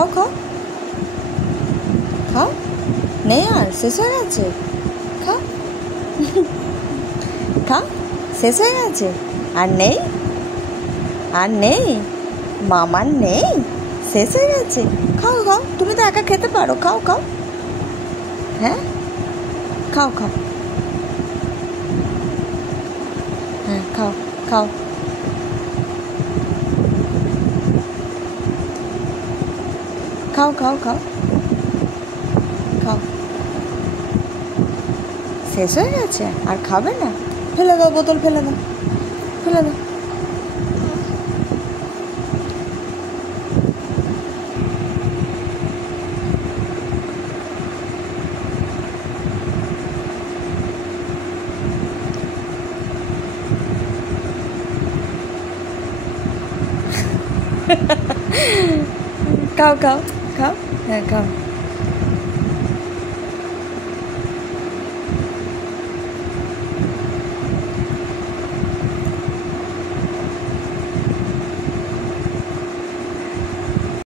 খাও খাও খাও, নেই আর, শেষ হয়ে গেছে, খাও খাও, শেষ হয়ে গেছে, আর নেই, আর নেই, মামার নেই, শেষ হয়ে গেছে, খাও খাও, তুমি তো একা খেতে পারো, খাও খাও, হ্যাঁ খাও খাও, হ্যাঁ খাও খাও, খাও খাও খাও খাও, শেষ হয়ে গেছে, আর খাবে না, ফেলে দাও, বোতল ফেলে দাও, ফেলে দাও। খাও খাও খাও, হ্যাঁ খাও।